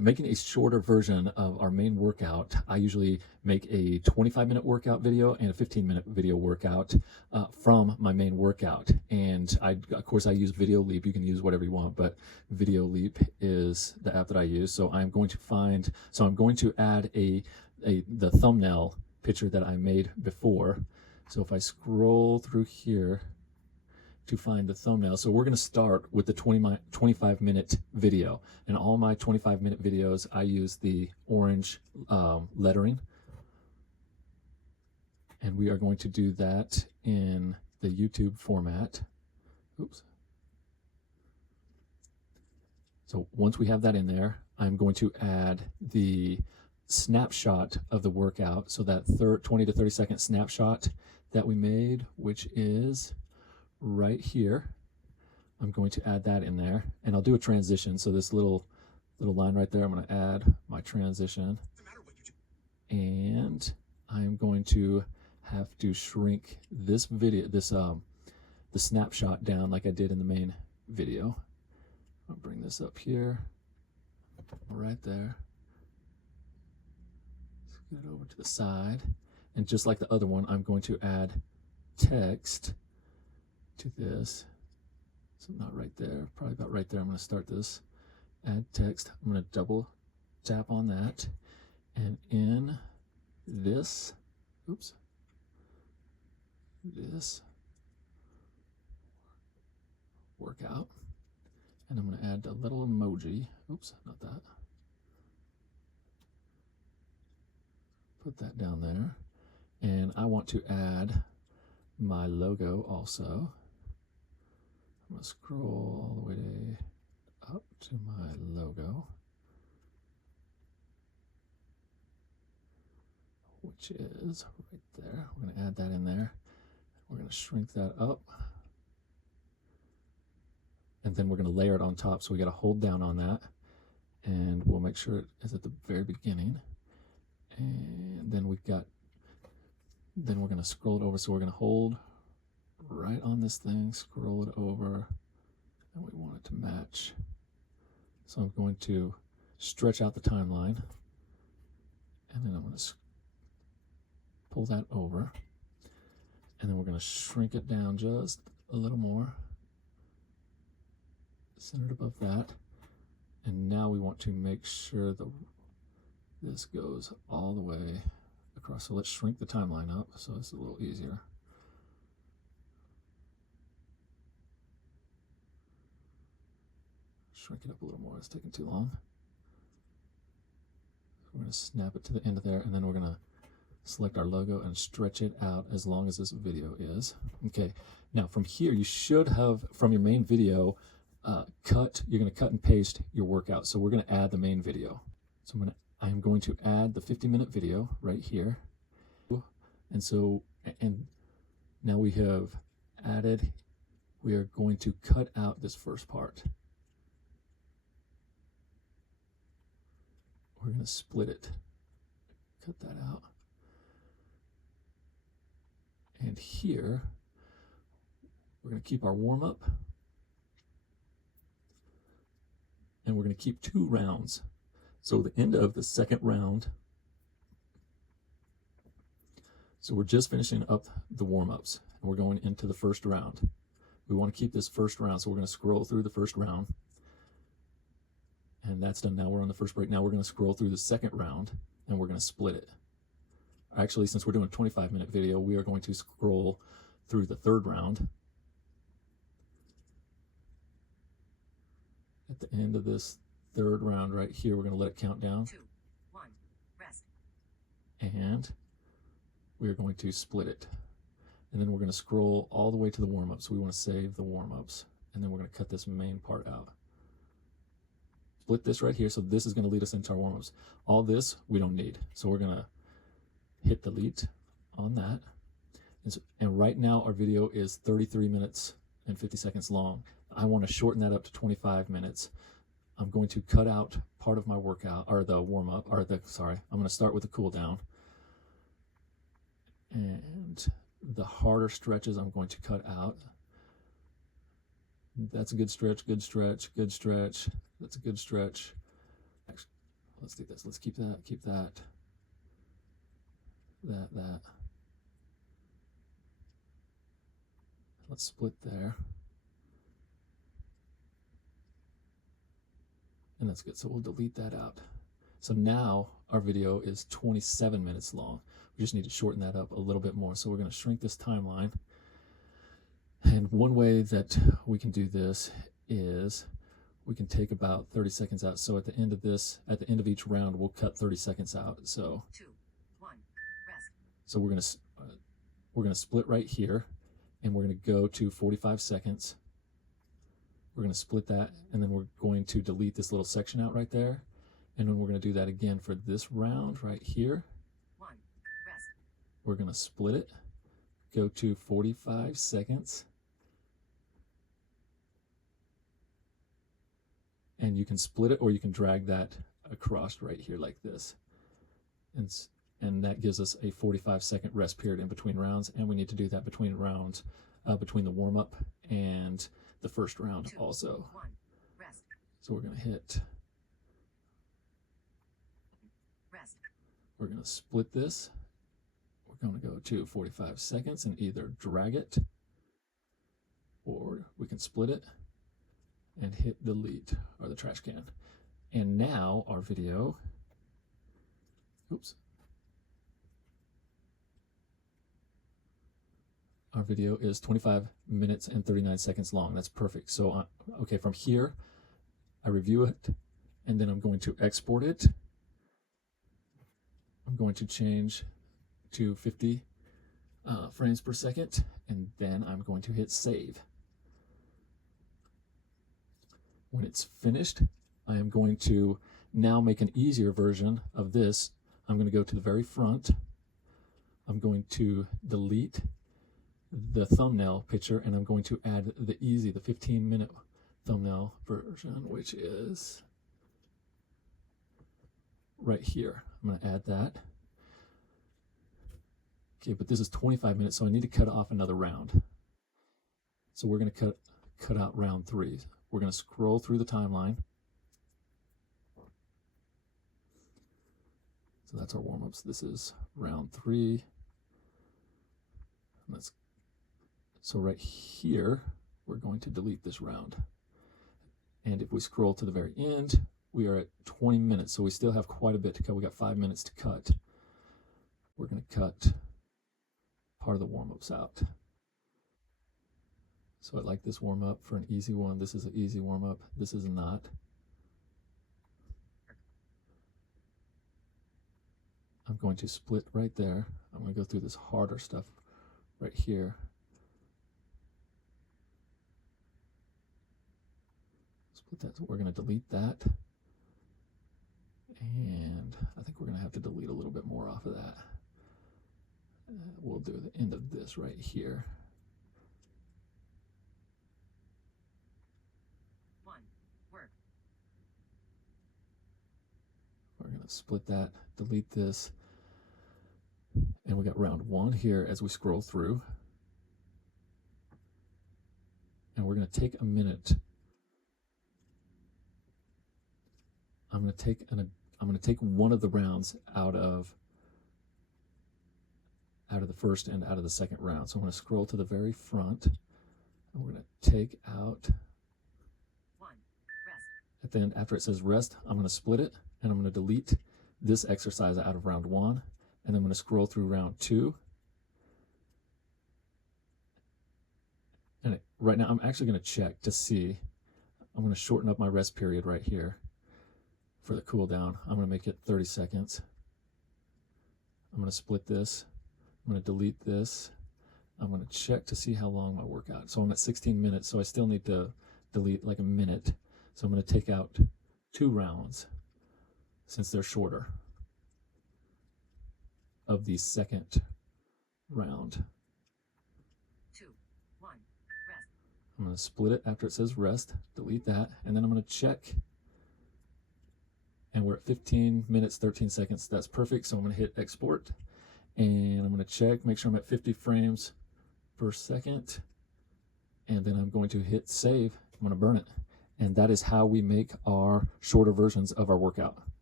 Making a shorter version of our main workout, I usually make a 25-minute workout video and a 15-minute video workout from my main workout. And of course, I use Video Leap. You can use whatever you want, but Video Leap is the app that I use. So I'm going to add the thumbnail picture that I made before. So if I scroll through here to find the thumbnail. So we're going to start with the 25-minute video. And all my 25-minute videos, I use the orange lettering. And we are going to do that in the YouTube format. Oops. So once we have that in there, I'm going to add the snapshot of the workout. So that 20 to 30 second snapshot that we made, which is right here. I'm going to add that in there, and I'll do a transition. So this little line right there, I'm going to add my transition, and I'm going to have to shrink this video, the snapshot down like I did in the main video. I'll bring this up here, right there. Let's get it over to the side, and just like the other one, I'm going to add text to this. So not right there, probably about right there. I'm going to start this, add text. I'm going to double tap on that, and in this, oops, this workout, and I'm going to add a little emoji. Oops, not that. Put that down there, and I want to add my logo also. I'm going to scroll all the way up to my logo, which is right there. We're going to add that in there. We're going to shrink that up, and then we're going to layer it on top. So we got to hold down on that, and we'll make sure it is at the very beginning. And then we're going to scroll it over. So we're going to hold right on this thing, scroll it over, and we want it to match. So I'm going to stretch out the timeline, and then I'm going to pull that over, and then we're going to shrink it down just a little more, centered above that. And now we want to make sure that this goes all the way across. So let's shrink the timeline up so it's a little easier. Shrink it up a little more, it's taking too long. We're going to snap it to the end of there, and then we're going to select our logo and stretch it out as long as this video is. Okay, now from here, you should have, from your main video, you're going to cut and paste your workout. So we're going to add the main video. So I'm going to add the 50-minute video right here. And now we have added, we are going to cut out this first part. We're going to split it, cut that out. And here, we're going to keep our warm-up. And we're going to keep 2 rounds. So the end of the second round. So we're just finishing up the warm-ups, and we're going into the first round. We want to keep this first round, so we're going to scroll through the first round. And that's done. Now we're on the first break. Now we're going to scroll through the second round, and we're going to split it. Actually, since we're doing a 25-minute video, we are going to scroll through the third round. At the end of this third round right here, we're going to let it count down. 2, 1, rest. And we're going to split it. And then we're going to scroll all the way to the warm-ups. So we want to save the warm-ups. And then we're going to cut this main part out. Split this right here. So this is going to lead us into our warm-ups. All this we don't need. So we're going to hit delete on that. And right now our video is 33 minutes and 50 seconds long. I want to shorten that up to 25 minutes. I'm going to cut out part of my workout, or the warm-up, I'm going to start with the cool down. And the harder stretches I'm going to cut out. That's a good stretch, good stretch, good stretch. That's a good stretch. Let's do this. Let's keep that. Let's split there. And that's good. So we'll delete that out. So now our video is 27 minutes long. We just need to shorten that up a little bit more. So we're going to shrink this timeline. And one way that we can do this is we can take about 30 seconds out. So at the end of this, at the end of each round, we'll cut 30 seconds out. So 2, 1, rest. So we're gonna split right here, and we're gonna go to 45 seconds. We're gonna split that, and then we're going to delete this little section out right there, and then we're gonna do that again for this round right here. 1, rest. We're gonna split it, go to 45 seconds, and you can split it or you can drag that across right here like this, and that gives us a 45-second rest period in between rounds, and we need to do that between rounds, between the warm-up and the first round 2, also. 1, rest. So we're going to hit, Rest. we're going to split this. We're going to go to 45 seconds and either drag it, or we can split it and hit delete, or the trash can. And now our video, our video is 25 minutes and 39 seconds long. That's perfect. So, okay, from here, I review it, and then I'm going to export it. I'm going to change to 50 frames per second, and then I'm going to hit save. When it's finished, I am going to now make an easier version of this. I'm going to go to the very front. I'm going to delete the thumbnail picture, and I'm going to add the 15-minute thumbnail version, which is right here. I'm going to add that. Okay, but this is 25 minutes, so I need to cut off another round. So we're going to cut out round 3. We're going to scroll through the timeline. So that's our warm-ups. This is round 3. So right here, we're going to delete this round. And if we scroll to the very end, we are at 20 minutes. So we still have quite a bit to cut. We got 5 minutes to cut. We're going to cut part of the warm-ups out. So I like this warm-up for an easy one. This is an easy warm-up. This is not. I'm going to split right there. I'm going to go through this harder stuff right here. Split that. So we're going to delete that. And I think we're going to have to delete a little bit more off of that. We'll do the end of this right here. We're going to split that, delete this, and we got round 1 here as we scroll through. And we're going to take a minute. I'm going to take one of the rounds out of the first and out of the second round. So I'm going to scroll to the very front, and we're going to take out. 1, rest. At the end, after it says rest, I'm going to split it, and I'm going to delete this exercise out of round 1, and I'm going to scroll through round 2. And right now, I'm actually going to check to see. I'm going to shorten up my rest period right here for the cool down. I'm going to make it 30 seconds. I'm going to split this. I'm going to delete this. I'm going to check to see how long my workout. So I'm at 16 minutes, so I still need to delete like a minute. So I'm going to take out 2 rounds, since they're shorter, of the second round. 2, 1, rest. I'm going to split it after it says rest, delete that, and then I'm going to check. And we're at 15 minutes, 13 seconds. That's perfect. So I'm going to hit export, and I'm going to check, make sure I'm at 50 frames per second. And then I'm going to hit save. I'm going to burn it. And that is how we make our shorter versions of our workout.